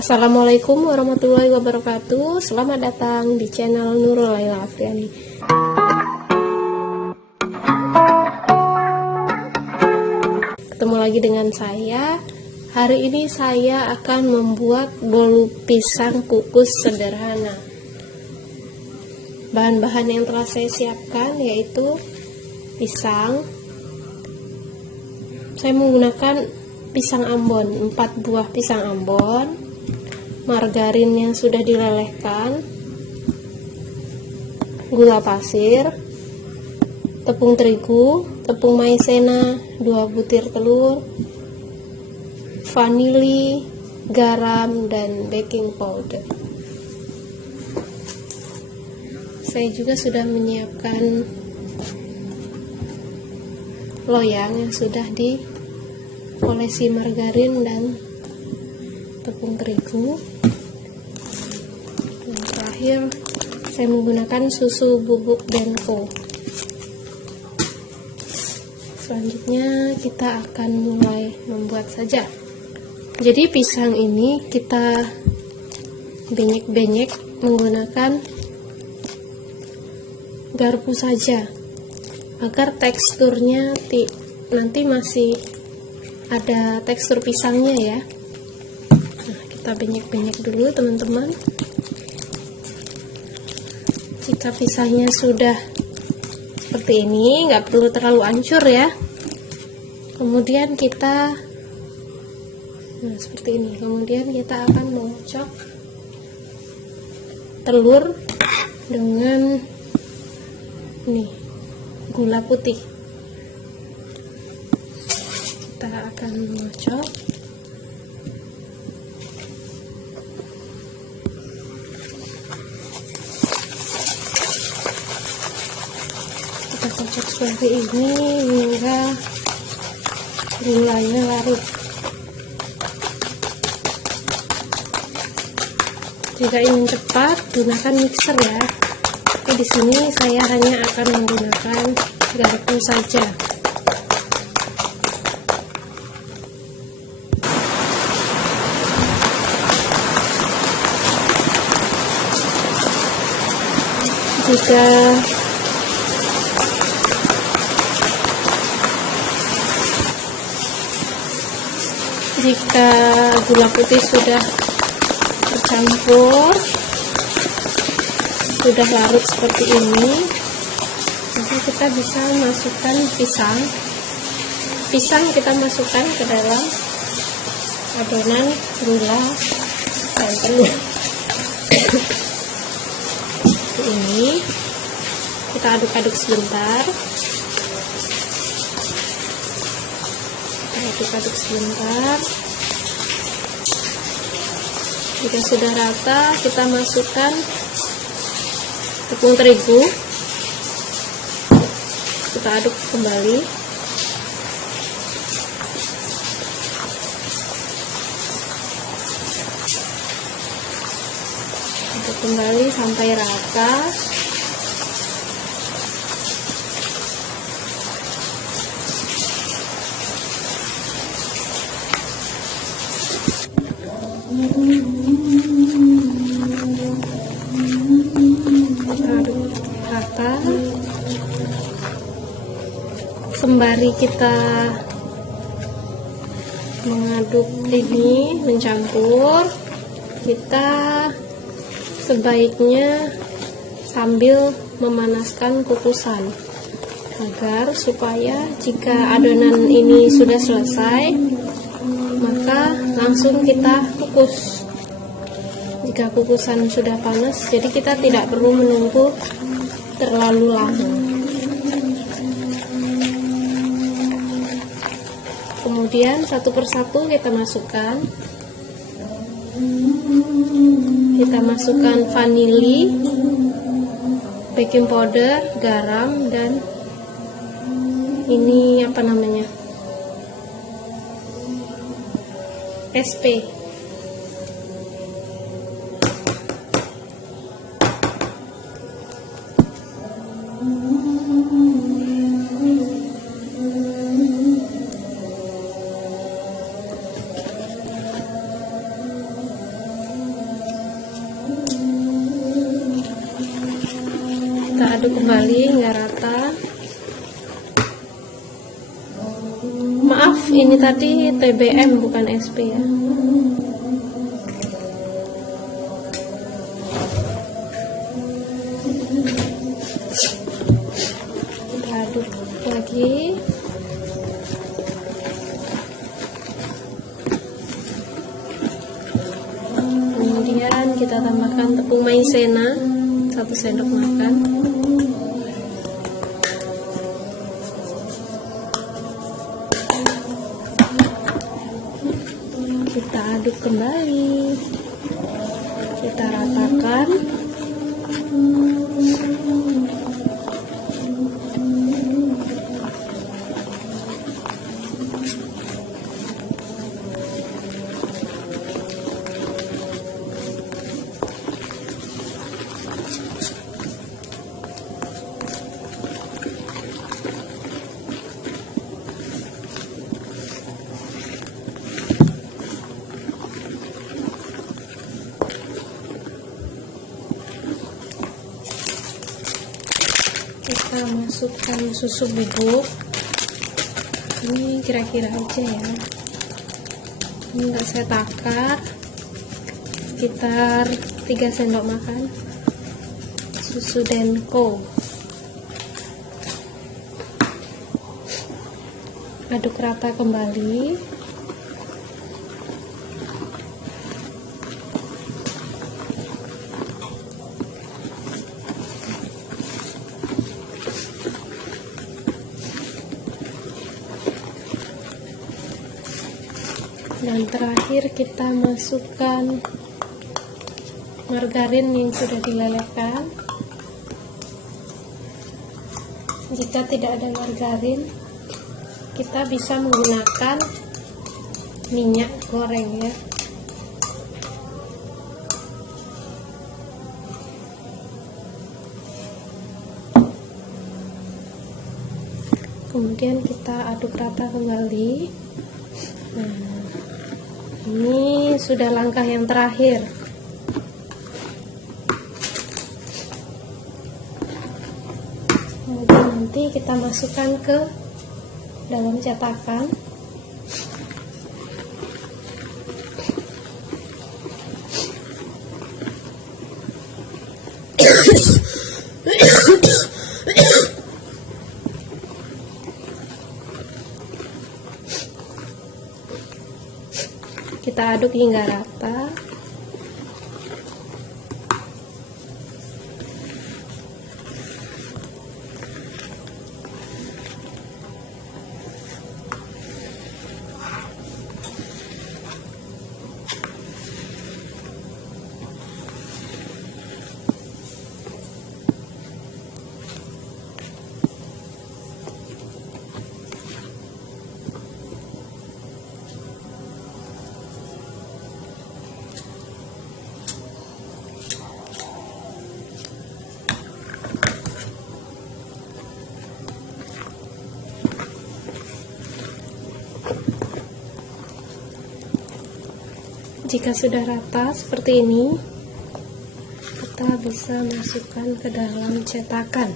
Assalamualaikum warahmatullahi wabarakatuh. Selamat datang di channel Nurul Laila Afriani. Ketemu lagi dengan saya. Hari ini saya akan membuat bolu pisang kukus sederhana. Bahan-bahan yang telah saya siapkan yaitu pisang. Saya menggunakan pisang Ambon, 4 buah pisang Ambon, margarin yang sudah dilelehkan, gula pasir, tepung terigu, tepung maizena, 2 butir telur, vanili, garam, dan baking powder. Saya juga sudah menyiapkan loyang yang sudah diolesi margarin dan tepung terigu. Dan terakhir saya menggunakan susu bubuk Denko. Selanjutnya kita akan mulai membuat saja. Jadi pisang ini kita benyek-benyek menggunakan garpu saja agar teksturnya nanti masih ada tekstur pisangnya ya. Nah, kita benyek-benyek dulu teman-teman. Jika pisangnya sudah seperti ini, nggak perlu terlalu hancur ya. Kemudian kita seperti ini. Kemudian kita akan mengocok telur dengan ini gula putih. Kita akan mengocok. Kita kocok seperti ini hingga gulanya larut. Jika ingin cepat, gunakan mixer ya. Tapi di sini saya hanya akan menggunakan garpu saja. Jika gula putih sudah tercampur, sudah larut seperti ini, maka kita bisa masukkan pisang kita masukkan ke dalam adonan gula dan telur. Ini kita aduk-aduk sebentar. Aduk-aduk sebentar. Jika sudah rata, kita masukkan tepung terigu. Kita aduk kembali. Aduk kembali sampai rata. Aduk rata. Sembari kita mengaduk ini, mencampur, kita sebaiknya sambil memanaskan kukusan agar supaya jika adonan ini sudah selesai, maka langsung kita kukus. Jika kukusan sudah panas, jadi kita tidak perlu menunggu terlalu lama. Kemudian satu persatu kita masukkan. Kita masukkan vanili, baking powder, garam, dan ini apa namanya? SP. Kita aduk kembali hingga rata. Maaf, ini tadi TBM bukan SP ya. Kita aduk lagi. Kemudian kita tambahkan tepung maizena 1 sendok makan. Kita aduk kembali, kita ratakan. Kita masukkan susu bubuk. Ini kira-kira aja ya, ini enggak saya takar, sekitar 3 sendok makan susu Denko. Aduk rata kembali. Dan terakhir kita masukkan margarin yang sudah dilelehkan. Jika tidak ada margarin, kita bisa menggunakan minyak goreng ya. Kemudian kita aduk rata kembali. Nah, ini sudah langkah yang terakhir. Kemudian nanti kita masukkan ke dalam cetakan. Kita aduk hingga rata. Jika sudah rata seperti ini, kita bisa masukkan ke dalam cetakan.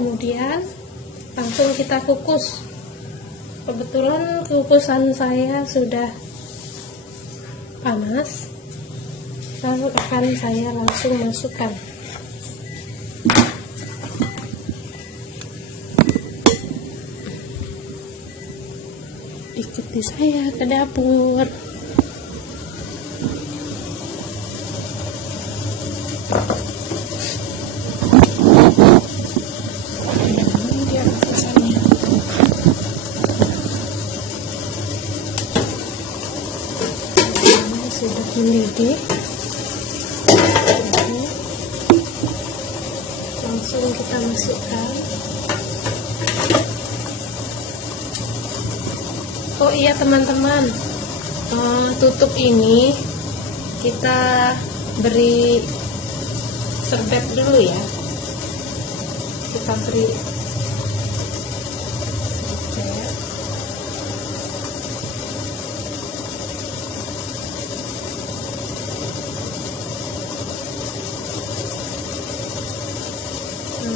Kemudian langsung kita kukus. Kebetulan kukusan saya sudah panas, lalu akan saya langsung masukkan. Ikuti saya ke dapur. mendidih. Langsung kita masukkan. Oh iya teman-teman, tutup ini kita beri serbet dulu ya. Kita beri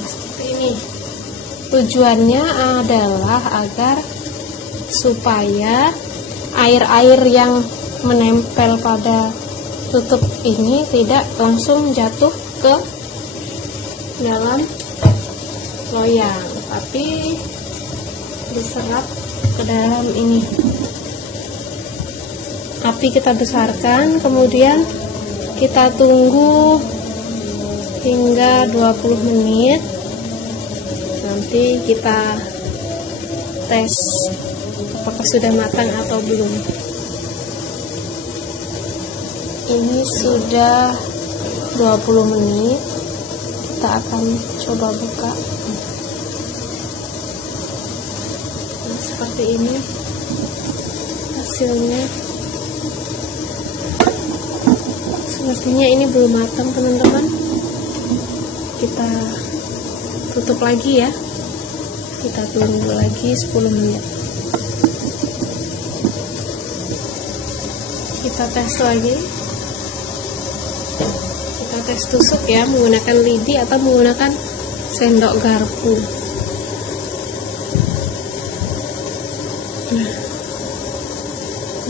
seperti ini. Tujuannya adalah agar supaya air-air yang menempel pada tutup ini tidak langsung jatuh ke dalam loyang, tapi diserap ke dalam ini. Api kita besarkan, kemudian kita tunggu hingga 20 menit. Nanti kita tes apakah sudah matang atau belum. Ini sudah 20 menit. Kita akan coba buka. Nah, seperti ini hasilnya. Sepertinya ini belum matang teman-teman. Kita tutup lagi ya. Kita tunggu lagi 10 menit. Kita tes lagi. Kita tes tusuk ya, menggunakan lidi atau menggunakan sendok garpu. Nah,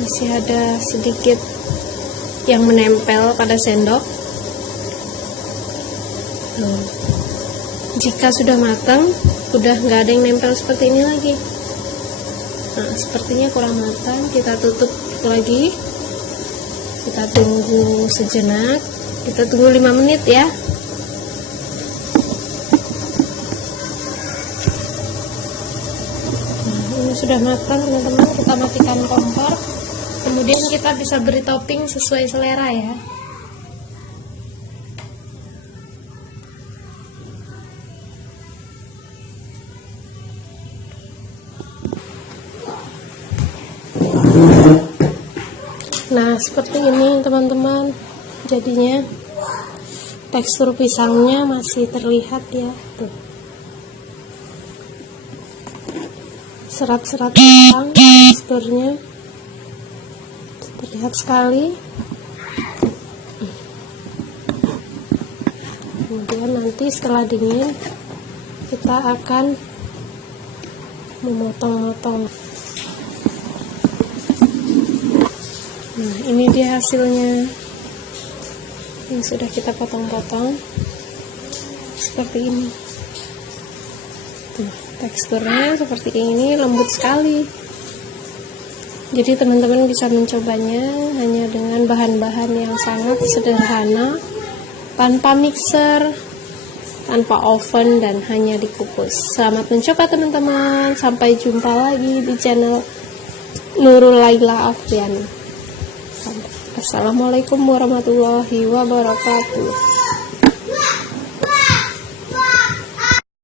masih ada sedikit yang menempel pada sendok. Nah, jika sudah matang, udah nggak ada yang nempel seperti ini lagi. Nah, sepertinya kurang matang. Kita tutup lagi. Kita tunggu sejenak. Kita tunggu 5 menit ya. Nah, ini sudah matang teman-teman. Kita matikan kompor. Kemudian kita bisa beri topping sesuai selera ya. Nah, seperti ini teman-teman. Jadinya tekstur pisangnya masih terlihat ya. Tuh. Serat-serat pisang teksturnya terlihat sekali. Kemudian nanti setelah dingin kita akan memotong-motong. Nah, ini dia hasilnya yang sudah kita potong-potong seperti ini. Tuh, teksturnya seperti ini, lembut sekali. Jadi teman-teman bisa mencobanya hanya dengan bahan-bahan yang sangat sederhana, tanpa mixer, tanpa oven, dan hanya dikukus. Selamat mencoba teman-teman. Sampai jumpa lagi di channel Nurul Laila Afriani. Assalamualaikum warahmatullahi wabarakatuh.